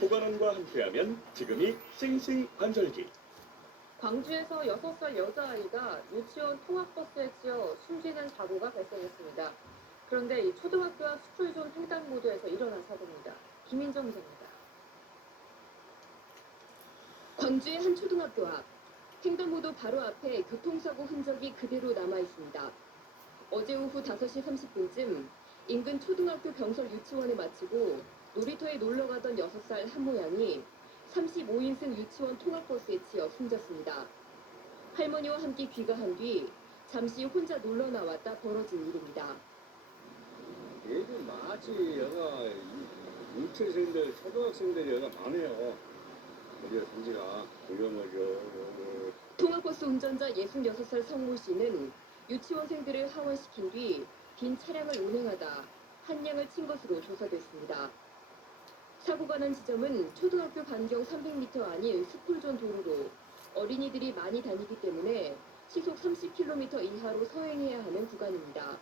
보관원과 함께하면 지금이 싱싱한절기. 광주에서 6살 여자아이가 유치원 통학버스에 치여 숨지는 사고가 발생했습니다. 그런데 이 초등학교와 스쿨존 횡단보도에서 일어난 사고입니다. 김인정 기자입니다. 광주의 한 초등학교 앞, 횡단보도 바로 앞에 교통사고 흔적이 그대로 남아있습니다. 어제 오후 5시 30분쯤 인근 초등학교 병설 유치원에 마치고 놀이터에 놀러가던 6살 한 모양이 35인승 유치원 통학버스에 치여 숨졌습니다. 할머니와 함께 귀가한 뒤 잠시 혼자 놀러 나왔다 벌어진 일입니다. 얘도 마치 여가 유치생들, 초등학생들이 여가 많아요. 우리가 성지가 위험하죠. 통학버스 운전자 66살 성모 씨는 유치원생들을 하원시킨 뒤 빈 차량을 운행하다 한 량을 친 것으로 조사됐습니다. 사고가 난 지점은 초등학교 반경 300m 아닌 스쿨존 도로로 어린이들이 많이 다니기 때문에 시속 30km 이하로 서행해야 하는 구간입니다.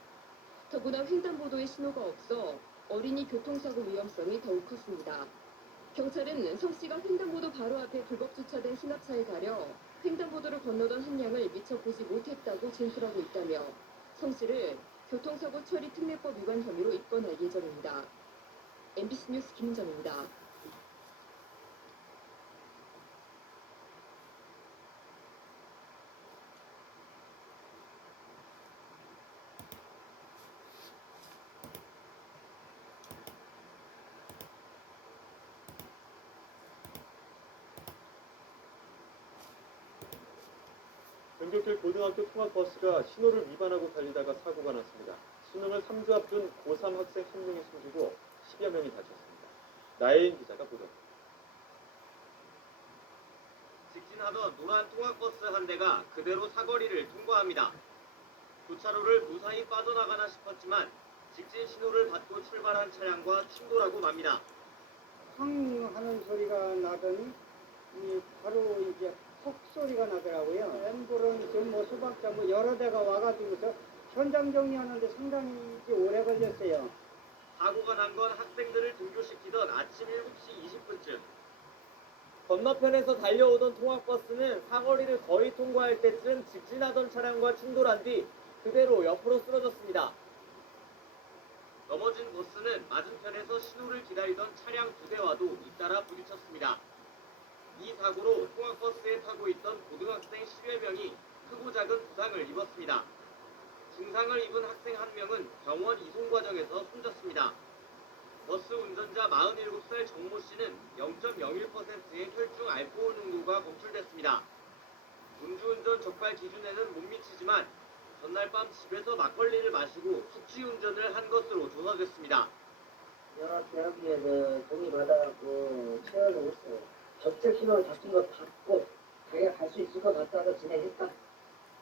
더구나 횡단보도에 신호가 없어 어린이 교통사고 위험성이 더욱 컸습니다. 경찰은 성 씨가 횡단보도 바로 앞에 불법 주차된 승합차에 가려 횡단보도를 건너던 한 량을 미처 보지 못했다고 진술하고 있다며 성 씨를 교통사고 처리 특례법 위반 혐의로 입건할 예정입니다. MBC 뉴스 김은정입니다. 전교길 고등학교 통학버스가 신호를 위반하고 달리다가 사고가 났습니다. 수능을 3주 앞둔 고3 학생 1명이 숨지고 10여 명이 다쳤습니다. 나혜인 기자가 보도합니다. 직진하던 노란 통학버스 한 대가 그대로 사거리를 통과합니다. 교차로를 무사히 빠져나가나 싶었지만 직진 신호를 받고 출발한 차량과 충돌하고 맙니다. 쾅 하는 소리가 나더니 바로 이제 톡 소리가 나더라고요. 앰뷸런스 뭐 소방차 뭐 여러 대가 와가지고서 현장 정리하는데 상당히 이제 오래 걸렸어요. 사고가 난 건 학생들을 등교시키던 아침 7시 20분쯤. 건너편에서 달려오던 통학버스는 사거리를 거의 통과할 때쯤 직진하던 차량과 충돌한 뒤 그대로 옆으로 쓰러졌습니다. 넘어진 버스는 맞은편에서 신호를 기다리던 차량 2대와도 잇따라 부딪혔습니다. 이 사고로 통학버스에 타고 있던 고등학생 10여 명이 크고 작은 부상을 입었습니다. 중상을 입은 학생 1명은 병원 이송 과정에서 숨졌습니다. 버스 운전자 47살 정모 씨는 0.01%의 혈중 알코올 농도가 검출됐습니다. 음주운전 적발 기준에는 못 미치지만 전날 밤 집에서 막걸리를 마시고 숙취운전을 한 것으로 조사됐습니다. 여러 대학에 동의 받아갖고 체험을 했어요. 적재 신호를 바뀐 거 받고 자기가 갈 수 있을 것 같다고 진행했다.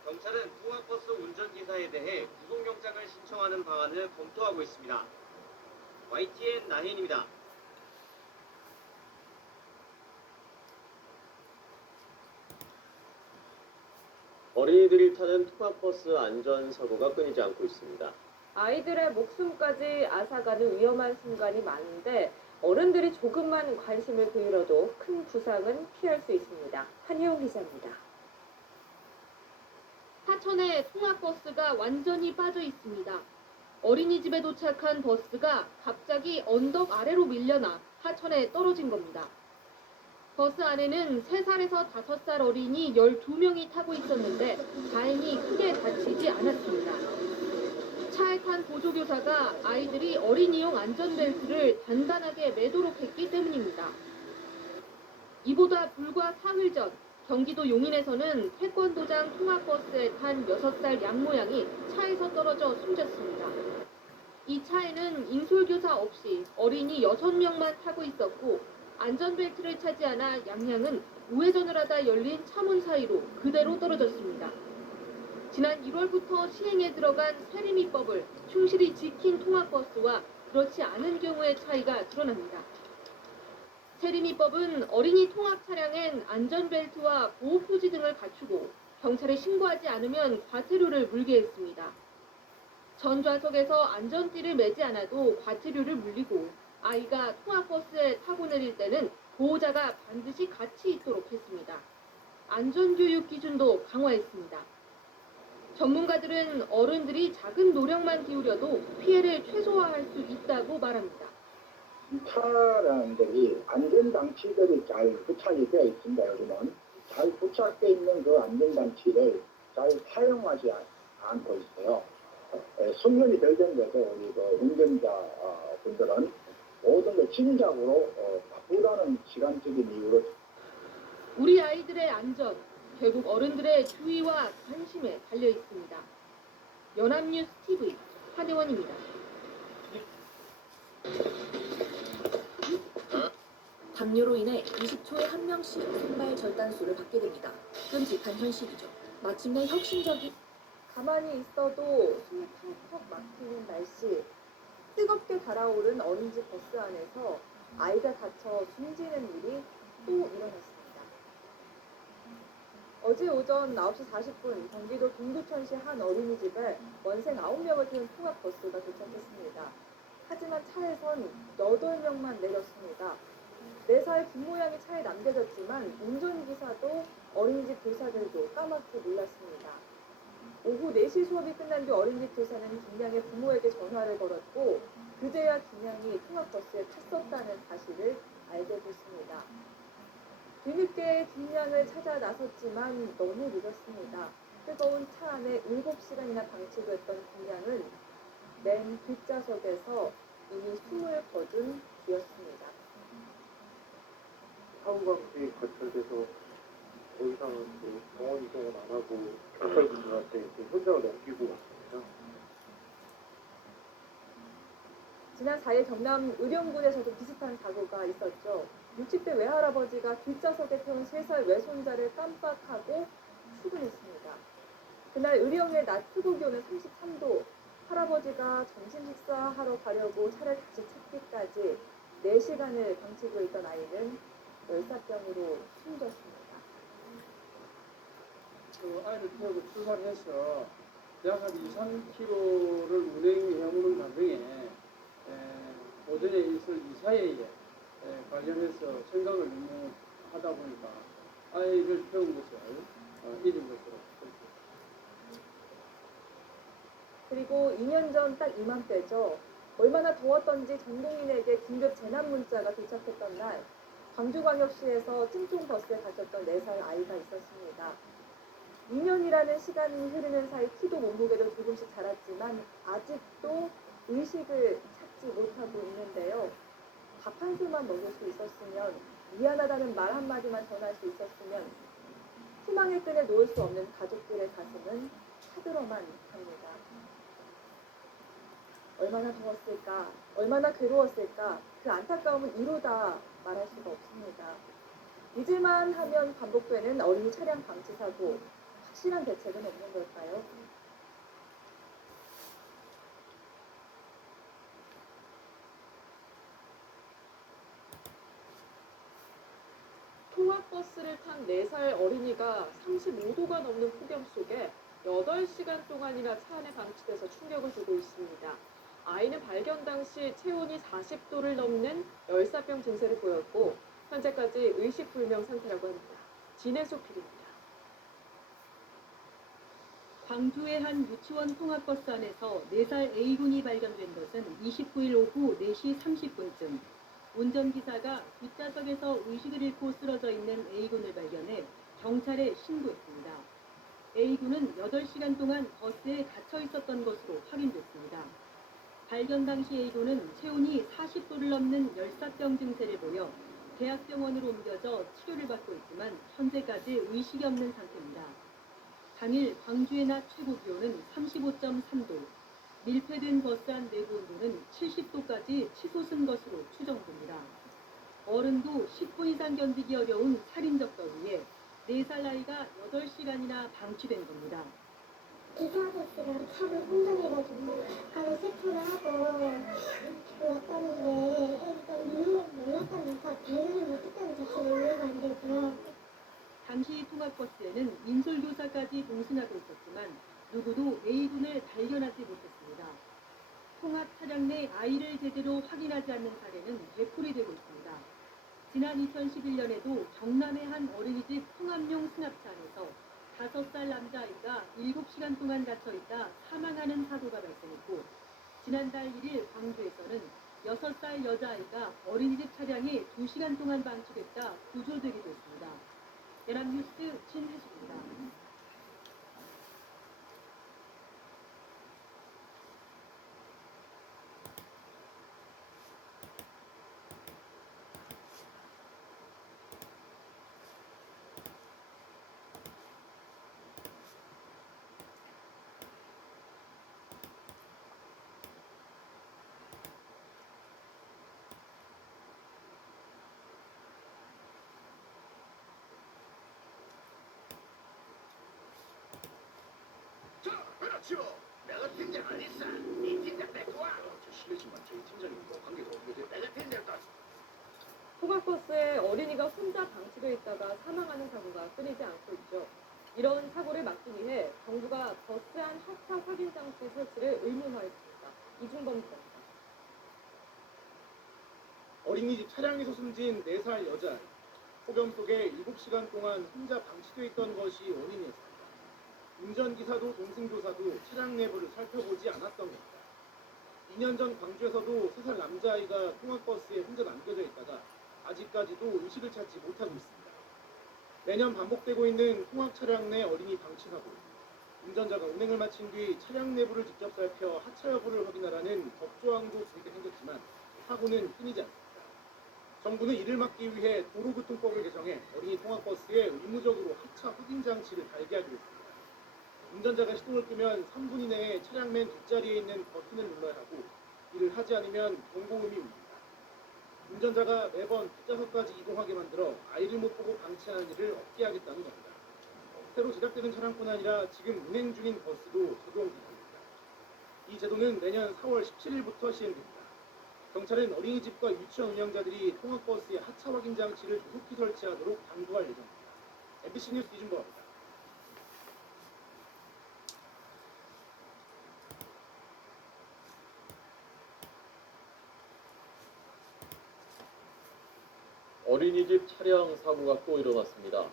경찰은 통학버스 운전기사에 대해 구속영장을 신청하는 방안을 검토하고 있습니다. YTN 나혜인입니다. 어린이들이 타는 통학버스 안전사고가 끊이지 않고 있습니다. 아이들의 목숨까지 앗아가는 위험한 순간이 많은데 어른들이 조금만 관심을 기울여도 큰 부상은 피할 수 있습니다. 한희용 기자입니다. 하천에 통학버스가 완전히 빠져 있습니다. 어린이집에 도착한 버스가 갑자기 언덕 아래로 밀려나 하천에 떨어진 겁니다. 버스 안에는 3살에서 5살 어린이 12명이 타고 있었는데 다행히 크게 다치지 않았습니다. 차에 탄 보조교사가 아이들이 어린이용 안전벨트를 단단하게 매도록 했기 때문입니다. 이보다 불과 사흘 전 경기도 용인에서는 태권도장 통학버스에 탄 6살 양 모양이 차에서 떨어져 숨졌습니다. 이 차에는 인솔교사 없이 어린이 6명만 타고 있었고 안전벨트를 차지 않아 양양은 우회전을 하다 열린 차문 사이로 그대로 떨어졌습니다. 지난 1월부터 시행에 들어간 세리미법을 충실히 지킨 통학버스와 그렇지 않은 경우의 차이가 드러납니다. 세리미법은 어린이 통학 차량엔 안전벨트와 보호표지 등을 갖추고 경찰에 신고하지 않으면 과태료를 물게 했습니다. 전 좌석에서 안전띠를 매지 않아도 과태료를 물리고 아이가 통학버스에 타고 내릴 때는 보호자가 반드시 같이 있도록 했습니다. 안전교육 기준도 강화했습니다. 전문가들은 어른들이 작은 노력만 기울여도 피해를 최소화할 수 있다고 말합니다. 차량들이 안전장치들이 잘 부착이 되어 있습니다. 요즘은 잘 부착되어 있는 그 안전장치를 잘 사용하지 않고 있어요. 숙련이 덜 된 거죠. 우리 그 운전자 분들은 모든 걸 침작으로 바쁘다는 시간적인 이유로. 우리 아이들의 안전, 결국 어른들의 주의와 관심에 달려 있습니다. 연합뉴스 TV 한혜원입니다. 담요로 인해 20초에 한 명씩 손발 절단수를 받게 됩니다. 끔찍한 현실이죠. 마침내 혁신적인 가만히 있어도 숨이 턱턱 막히는 날씨, 뜨겁게 달아오른 어린이집 버스 안에서 아이가 다쳐 숨지는 일이 또 일어났습니다. 어제 오전 9시 40분 경기도 동두천시 한 어린이집에 원생 9명을 태운 통학버스가 도착했습니다. 하지만 차에선 8명만 내렸습니다. 4살 김모양이 차에 남겨졌지만 운전기사도 어린이집 교사들도 까맣게 놀랐습니다. 오후 4시 수업이 끝난 뒤 어린이집 교사는 김양의 부모에게 전화를 걸었고 그제야 김양이 통학버스에 탔었다는 사실을 알게 됐습니다. 뒤늦게 김양을 찾아 나섰지만 너무 늦었습니다. 뜨거운 차 안에 7시간이나 방치됐던 김양은 맨 뒷좌석에서 이미 숨을 거둔 뒤였습니다. 사고가 그게 거철돼서 더 이상은 병원 이동은 안 하고 경찰분들한테 현장을 넘기고 왔습니다. 지난 4일 경남 의령군에서도 비슷한 사고가 있었죠. 60대 외할아버지가 뒷좌석에 태운 3살 외손자를 깜빡하고 출근했습니다. 그날 의령의 낮 최고 기온은 33도, 할아버지가 점심 식사하러 가려고 차를 다시 찾기까지 4시간을 방치고 있던 아이는 열사병으로 숨졌습니다. 그 아이를 태우고 출발해서 약 한 2-3km를 운행해오는 과정에 오전에 있을 이사회에 관련해서 생각을 너무 하다 보니까 아이를 태운 것을 잊은 것으로. 그리고 2년 전 딱 이맘때죠. 얼마나 더웠던지 전 국민에게 긴급 재난 문자가 도착했던 날, 광주광역시에서 찜통버스에 가셨던 4살 아이가 있었습니다. 2년이라는 시간이 흐르는 사이 키도 몸무게도 조금씩 자랐지만 아직도 의식을 찾지 못하고 있는데요. 밥 한 술만 먹을 수 있었으면, 미안하다는 말 한마디만 전할 수 있었으면 희망의 끈에 놓을 수 없는 가족들의 가슴은 타들어만 합니다. 얼마나 더웠을까, 얼마나 괴로웠을까, 그 안타까움은 이루다 말할 수가 없습니다. 잊을만 하면 반복되는 어린이 차량 방치 사고, 확실한 대책은 없는 걸까요? 통학버스를 탄 4살 어린이가 35도가 넘는 폭염 속에 8시간 동안이나 차 안에 방치돼서 충격을 주고 있습니다. 아이는 발견 당시 체온이 40도를 넘는 열사병 증세를 보였고 현재까지 의식불명 상태라고 합니다. 진해소 PD입니다. 광주의 한 유치원 통학버스 안에서 4살 A군이 발견된 것은 29일 오후 4시 30분쯤. 운전기사가 뒷좌석에서 의식을 잃고 쓰러져 있는 A군을 발견해 경찰에 신고했습니다. A군은 8시간 동안 버스에 갇혀 있었던 것으로 확인됐습니다. 발견 당시 A군은 체온이 40도를 넘는 열사병 증세를 보여 대학병원으로 옮겨져 치료를 받고 있지만 현재까지 의식이 없는 상태입니다. 당일 광주의 낮 최고 기온은 35.3도, 밀폐된 버스 안 내부 온도는 70도까지 치솟은 것으로 추정됩니다. 어른도 10분 이상 견디기 어려운 살인적 더위에 4살 아이가 8시간이나 방치된 겁니다. 기사버스랑 차를 혼동해가지고 가서 세차를 하고 왔다는데 일단 몰랐다면서 발견을 못했다는 자체를 이해가 안 되고요. 당시 통학버스에는 인솔교사까지 동승하고 있었지만 누구도 A군을 발견하지 못했습니다. 통학 차량 내 아이를 제대로 확인하지 않는 사례는 되풀이되고 있습니다. 지난 2011년에도 경남의 한 어린이집 통합용 승합차 안에서 5살 남자아이가 7시간 동안 갇혀있다 사망하는 사고가 발생했고, 지난달 1일 광주에서는 6살 여자아이가 어린이집 차량에 2시간 동안 방치됐다 구조되기도 했습니다. 연합뉴스 진혜수입니다. 그렇죠. 내가 팀장 아니사. 이 팀장 데리고 와. 저 실례지만 저희 팀장이 뭐 관계가 어떻게 돼? 내가 팀장도 통학버스에 어린이가 혼자 방치되어 있다가 사망하는 사고가 끊이지 않고 있죠. 이런 사고를 막기 위해 정부가 버스 안 하차 확인 장치 설치를 의무화했습니다. 이중범 기자입니다. 어린이집 차량에서 숨진 4살 여자아이. 폭염 속에 7시간 동안 혼자 방치되어 있던 것이 원인이었습니다. 운전기사도 동승교사도 차량 내부를 살펴보지 않았던 겁니다. 2년 전 광주에서도 3살 남자아이가 통학버스에 혼자 남겨져 있다가 아직까지도 의식을 찾지 못하고 있습니다. 매년 반복되고 있는 통학 차량 내 어린이 방치 사고. 운전자가 운행을 마친 뒤 차량 내부를 직접 살펴 하차 여부를 확인하라는 법조항도 주입돼 생겼지만 사고는 끊이지 않습니다. 정부는 이를 막기 위해 도로교통법을 개정해 어린이 통학버스에 의무적으로 하차 확인 장치를 달게 하기로 했습니다. 운전자가 시동을 끄면 3분 이내에 차량 맨 뒷자리에 있는 버튼을 눌러야 하고, 이를 하지 않으면 경고음이 울립니다. 운전자가 매번 뒷좌석까지 이동하게 만들어 아이를 못 보고 방치하는 일을 없게 하겠다는 겁니다. 새로 제작되는 차량뿐 아니라 지금 운행 중인 버스도 적용됩니다. 이 제도는 내년 4월 17일부터 시행됩니다. 경찰은 어린이집과 유치원 운영자들이 통학버스에 하차 확인 장치를 조속히 설치하도록 당부할 예정입니다. MBC 뉴스 이준범입니다. 어린이집 차량 사고가 또 일어났습니다.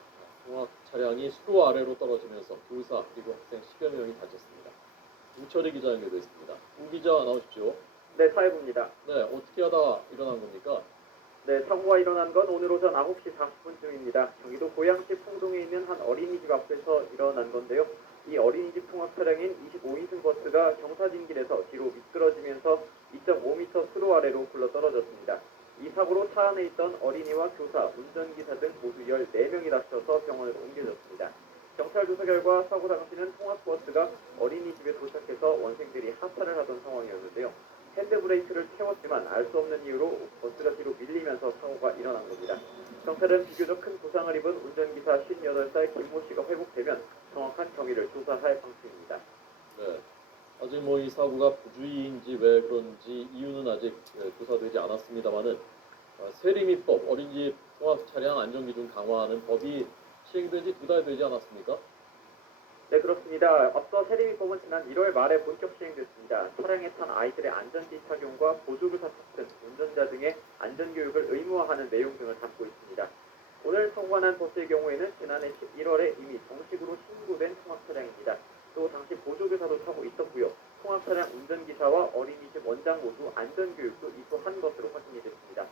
통학 차량이 수로 아래로 떨어지면서 교사 그리고 학생 10여 명이 다쳤습니다. 우철희 기자 연결됐습니다. 우 기자 나오십시오. 네, 사회부입니다. 네, 어떻게 하다 일어난 겁니까? 네, 사고가 일어난 건 오늘 오전 9시 40분쯤입니다. 경기도 고양시 풍동에 있는 한 어린이집 앞에서 일어난 건데요. 이 어린이집 통학 차량인 25인승 버스가 경사진길에서 뒤로 미끄러지면서 2.5m 수로 아래로 굴러 떨어졌습니다. 이 사고로 차 안에 있던 어린이와 교사, 운전기사 등 모두 14명이 다쳐서 병원으로 옮겨졌습니다. 경찰 조사 결과 사고 당시는 통학버스가 어린이집에 도착해서 원생들이 하차를 하던 상황이었는데요. 핸드브레이크를 채웠지만 알 수 없는 이유로 버스가 뒤로 밀리면서 사고가 일어난 겁니다. 경찰은 비교적 큰 부상을 입은 운전기사 58살 김모 씨가 회복되면 정확한 경위를 조사할 방침입니다. 네, 아직 이 사고가 부주의인지 왜 그런지 이유는 아직 조사되지 않았습니다만은 세리미법 어린이집 통학 차량 안전기준 강화하는 법이 시행된 지 2달 되지 않았습니까? 네, 그렇습니다. 앞서 세리미법은 지난 1월 말에 본격 시행됐습니다. 차량에 탄 아이들의 안전기 착용과 보조교사 탑승, 운전자 등의 안전교육을 의무화하는 내용 등을 담고 있습니다. 오늘 통과한 버스의 경우에는 지난해 11월에 이미 정식으로 신고된 통학 차량입니다. 또 당시 보조교사도 타고 있었고요. 통학 차량 운전기사와 어린이집 원장 모두 안전교육도 이수한 것으로 확인이 됐습니다.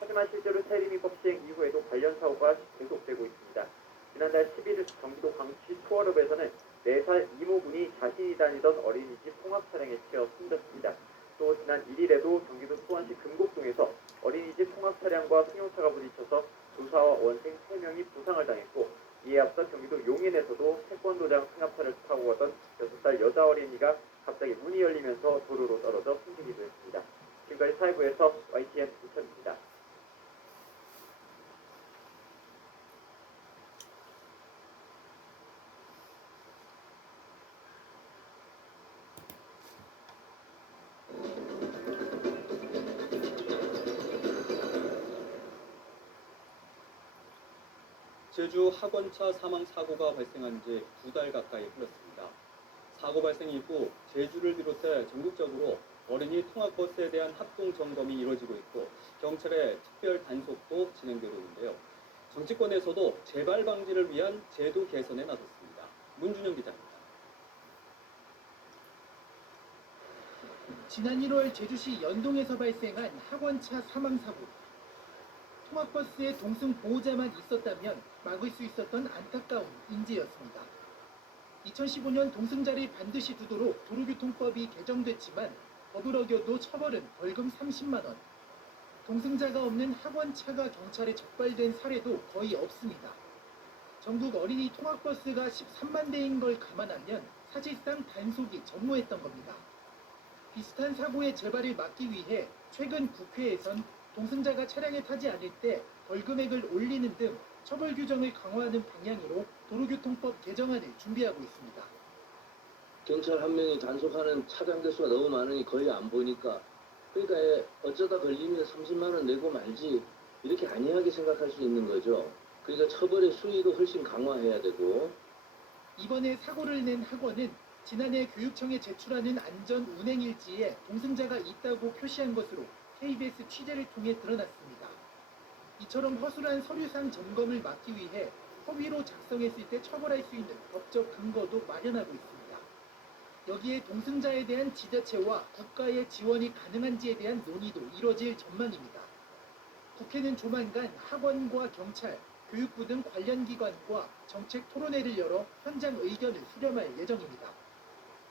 하지만 실제로 세리미법 시행 이후에도 관련 사고가 계속되고 있습니다. 지난달 11일 경기도 광주시 투어읍에서는 4살 이모군이 자신이 다니던 어린이집 통학 차량에 치여 숨졌습니다. 또 지난 1일에도 경기도 수원시 금곡동에서 어린이집 통학 차량과 승용차가 부딪혀서 교사와 원생 3명이 부상을 당했고, 이에 앞서 경기도 용인에서도 태권도장 승합차를 타고 가던 6살 여자 어린이가 갑자기 문이 열리면서 도로로 떨어져 숨지기도 했습니다. 지금까지 사회부에서 YTN 우천입니다. 제주 학원차 사망 사고가 발생한 지 2달 가까이 흘렀습니다. 사고 발생 이후 제주를 비롯해 전국적으로 어린이 통학버스에 대한 합동 점검이 이루어지고 있고 경찰의 특별 단속도 진행되고 있는데요. 정치권에서도 재발 방지를 위한 제도 개선에 나섰습니다. 문준영 기자입니다. 지난 1월 제주시 연동에서 발생한 학원차 사망사고. 통학버스에 동승 보호자만 있었다면 막을 수 있었던 안타까운 인재였습니다. 2015년 동승자를 반드시 두도록 도로교통법이 개정됐지만 법을 어겨도 처벌은 벌금 30만 원. 동승자가 없는 학원차가 경찰에 적발된 사례도 거의 없습니다. 전국 어린이 통학버스가 13만 대인 걸 감안하면 사실상 단속이 전무했던 겁니다. 비슷한 사고의 재발을 막기 위해 최근 국회에선 동승자가 차량에 타지 않을 때 벌금액을 올리는 등 처벌 규정을 강화하는 방향으로 도로교통법 개정안을 준비하고 있습니다. 경찰 한 명이 단속하는 차량 대수가 너무 많으니 거의 안 보니까 그러니까 어쩌다 걸리면 30만 원 내고 말지 이렇게 안이하게 생각할 수 있는 거죠. 그러니까 처벌의 수위도 훨씬 강화해야 되고. 이번에 사고를 낸 학원은 지난해 교육청에 제출하는 안전 운행 일지에 동승자가 있다고 표시한 것으로 KBS 취재를 통해 드러났습니다. 이처럼 허술한 서류상 점검을 막기 위해 허위로 작성했을 때 처벌할 수 있는 법적 근거도 마련하고 있습니다. 여기에 동승자에 대한 지자체와 국가의 지원이 가능한지에 대한 논의도 이뤄질 전망입니다. 국회는 조만간 학원과 경찰, 교육부 등 관련 기관과 정책 토론회를 열어 현장 의견을 수렴할 예정입니다.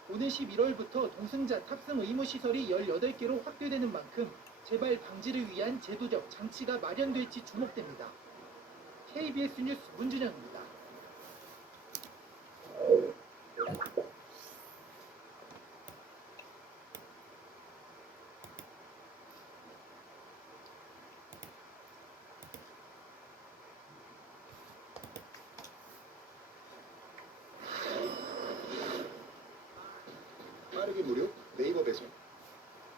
오늘 11월부터 동승자 탑승 의무 시설이 18개로 확대되는 만큼 재발 방지를 위한 제도적 장치가 마련될지 주목됩니다. KBS 뉴스 문준영입니다. 빠르게 무료 네이버 배송.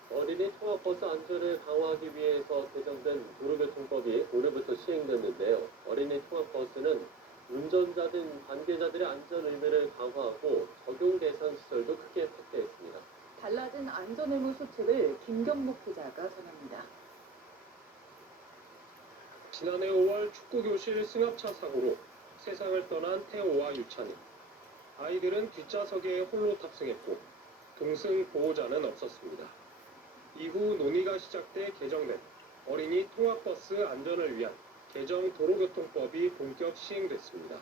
어린이 통학버스 안전을 강화하기 위해서 개정된 도로교통법이 올해부터 시행됐는데요. 어린이 통학버스는 운전자든 관계자들의 안전 의무를 강화하고 적용 대상 시설도 크게 확대했습니다. 달라진 안전의무 수칙을 김경목 기자가 전합니다. 지난해 5월 축구교실 승합차 사고로 세상을 떠난 태호와 유찬이. 아이들은 뒷좌석에 홀로 탑승했고 동승 보호자는 없었습니다. 이후 논의가 시작돼 개정된 어린이 통학버스 안전을 위한 개정 도로교통법이 본격 시행됐습니다.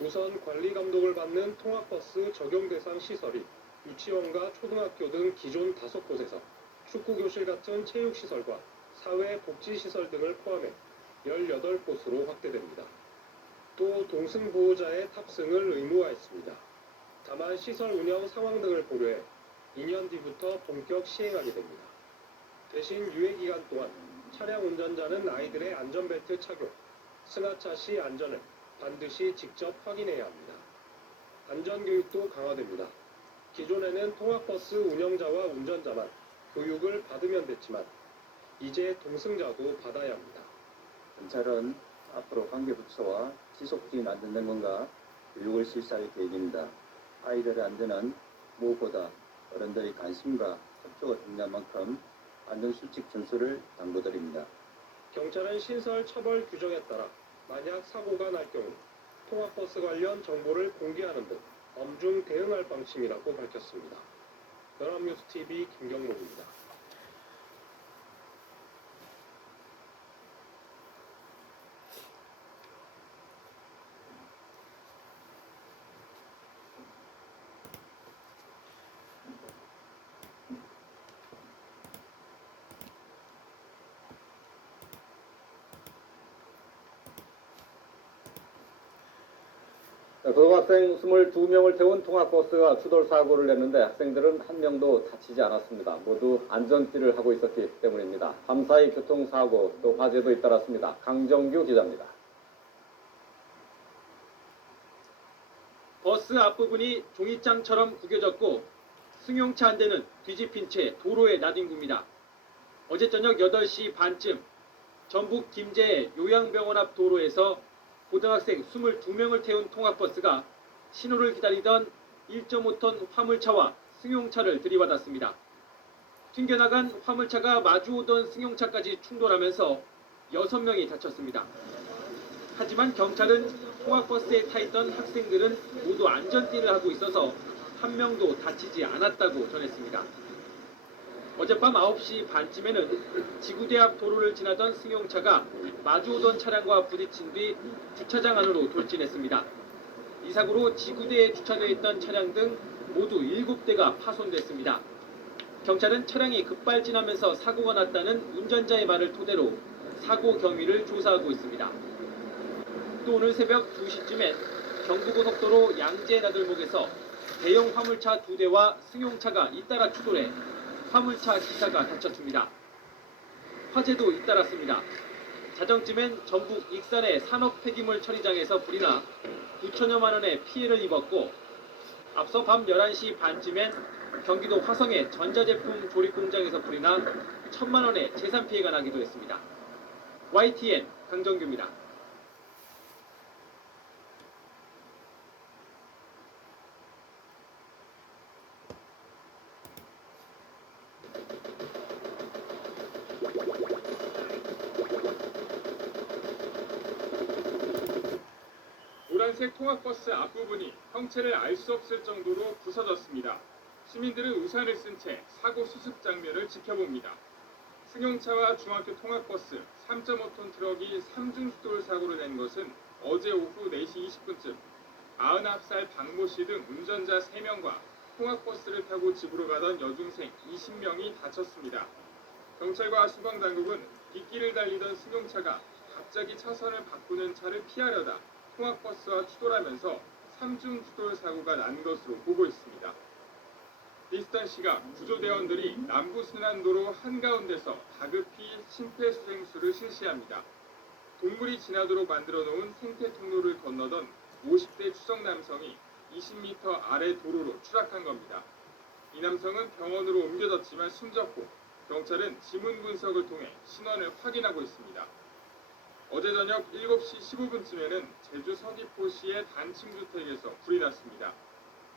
우선 관리 감독을 받는 통학버스 적용 대상 시설이 유치원과 초등학교 등 기존 5곳에서 축구교실 같은 체육시설과 사회복지시설 등을 포함해 18곳으로 확대됩니다. 또 동승보호자의 탑승을 의무화했습니다. 다만 시설 운영 상황 등을 고려해 2년 뒤부터 본격 시행하게 됩니다. 대신 유예기간 동안 차량 운전자는 아이들의 안전벨트 착용, 승하차 시 안전을 반드시 직접 확인해야 합니다. 안전교육도 강화됩니다. 기존에는 통학버스 운영자와 운전자만 교육을 받으면 됐지만 이제 동승자도 받아야 합니다. 경찰은 앞으로 관계부처와 지속적인 안전점검과 교육을 실시할 계획입니다. 아이들의 안전은 무엇보다 어른들의 관심과 협조가 중요한 만큼 안전수칙 준수를 당부드립니다. 경찰은 신설 처벌 규정에 따라 만약 사고가 날 경우 통학버스 관련 정보를 공개하는 등 엄중 대응할 방침이라고 밝혔습니다. 연합뉴스TV 김경록입니다. 고등학생 22명을 태운 통학버스가 추돌 사고를 냈는데 학생들은 한 명도 다치지 않았습니다. 모두 안전띠를 하고 있었기 때문입니다. 밤사이 교통사고 또 화재도 잇따랐습니다. 강정규 기자입니다. 버스 앞부분이 종이장처럼 구겨졌고 승용차 한 대는 뒤집힌 채 도로에 나뒹굽니다. 어제 저녁 8시 반쯤 전북 김제 요양병원 앞 도로에서 고등학생 22명을 태운 통학버스가 신호를 기다리던 1.5톤 화물차와 승용차를 들이받았습니다. 튕겨나간 화물차가 마주오던 승용차까지 충돌하면서 6명이 다쳤습니다. 하지만 경찰은 통학버스에 타있던 학생들은 모두 안전띠를 하고 있어서 한 명도 다치지 않았다고 전했습니다. 어젯밤 9시 반쯤에는 지구대 앞 도로를 지나던 승용차가 마주오던 차량과 부딪힌 뒤 주차장 안으로 돌진했습니다. 이 사고로 지구대에 주차되어 있던 차량 등 모두 7대가 파손됐습니다. 경찰은 차량이 급발진하면서 사고가 났다는 운전자의 말을 토대로 사고 경위를 조사하고 있습니다. 또 오늘 새벽 2시쯤엔 경부고속도로 양재 나들목에서 대형 화물차 2대와 승용차가 잇따라 추돌해 화물차 기사가 다쳤습니다. 화재도 잇따랐습니다. 자정쯤엔 전북 익산의 산업 폐기물 처리장에서 불이 나 9천여만 원의 피해를 입었고, 앞서 밤 11시 반쯤엔 경기도 화성의 전자제품 조립 공장에서 불이 나 1,000만 원의 재산 피해가 나기도 했습니다. YTN 강정규입니다. 노란색 통학버스 앞부분이 형체를 알 수 없을 정도로 부서졌습니다. 시민들은 우산을 쓴 채 사고 수습 장면을 지켜봅니다. 승용차와 중학교 통학버스 3.5톤 트럭이 3중추돌 사고를 낸 것은 어제 오후 4시 20분쯤 99살 박모 씨 등 운전자 3명과 통학버스를 타고 집으로 가던 여중생 20명이 다쳤습니다. 경찰과 소방당국은 빗길을 달리던 승용차가 갑자기 차선을 바꾸는 차를 피하려다 통학버스와 추돌하면서 3중 추돌 사고가 난 것으로 보고 있습니다. 비슷한 시각 구조대원들이 남부순환도로 한가운데서 다급히 심폐소생술을 실시합니다. 동물이 지나도록 만들어 놓은 생태 통로를 건너던 50대 추석 남성이 20m 아래 도로로 추락한 겁니다. 이 남성은 병원으로 옮겨졌지만 숨졌고, 경찰은 지문 분석을 통해 신원을 확인하고 있습니다. 어제 저녁 7시 15분쯤에는 제주 서귀포시의 단층 주택에서 불이 났습니다.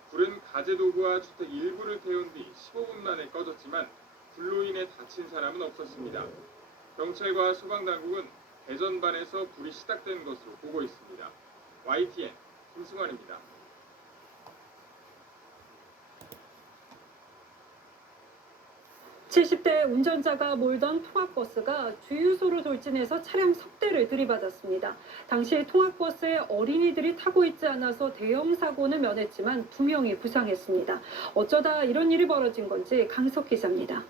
불은 가재도구와 주택 일부를 태운 뒤 15분 만에 꺼졌지만 불로 인해 다친 사람은 없었습니다. 경찰과 소방당국은 대전반에서 불이 시작된 것으로 보고 있습니다. YTN 김승환입니다. 70대 운전자가 몰던 통학버스가 주유소로 돌진해서 차량 석 대를 들이받았습니다. 당시 통학버스에 어린이들이 타고 있지 않아서 대형 사고는 면했지만 2명이 부상했습니다. 어쩌다 이런 일이 벌어진 건지 강석 기자입니다.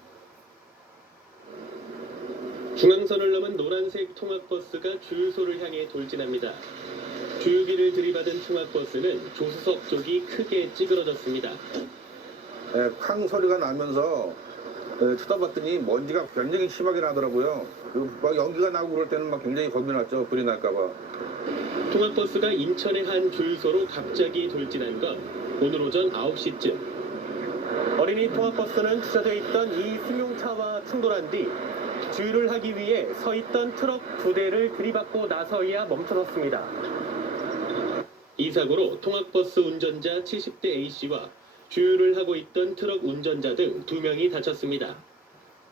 중앙선을 넘은 노란색 통학버스가 주유소를 향해 돌진합니다. 주유기를 들이받은 통학버스는 조수석 쪽이 크게 찌그러졌습니다. 쾅 소리가 나면서 쳐다봤더니 먼지가 굉장히 심하게 나더라고요. 막 연기가 나고 그럴 때는 막 굉장히 겁이 났죠. 불이 날까봐. 통학버스가 인천의 한 주유소로 갑자기 돌진한 건 오늘 오전 9시쯤. 어린이 통학버스는 주차되어 있던 이 승용차와 충돌한 뒤 주유를 하기 위해 서 있던 트럭 2대를 들이받고 나서야 멈춰섰습니다. 이 사고로 통학버스 운전자 70대 A씨와 주유를 하고 있던 트럭 운전자 등 2명이 다쳤습니다.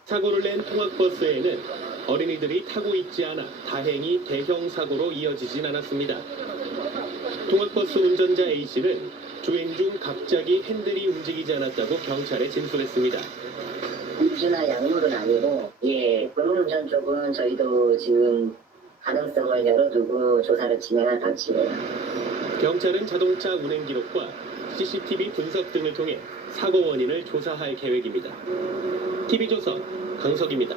사고를 낸 통학버스에는 어린이들이 타고 있지 않아 다행히 대형 사고로 이어지진 않았습니다. 통학버스 운전자 A씨는 주행 중 갑자기 핸들이 움직이지 않았다고 경찰에 진술했습니다. 음주나 약물은 아니고, 불운전 쪽은 저희도 지금 가능성을 열어두고 조사를 진행할 방침이에요. 경찰은 자동차 운행 기록과 CCTV 분석 등을 통해 사고 원인을 조사할 계획입니다. TV조선 강석입니다.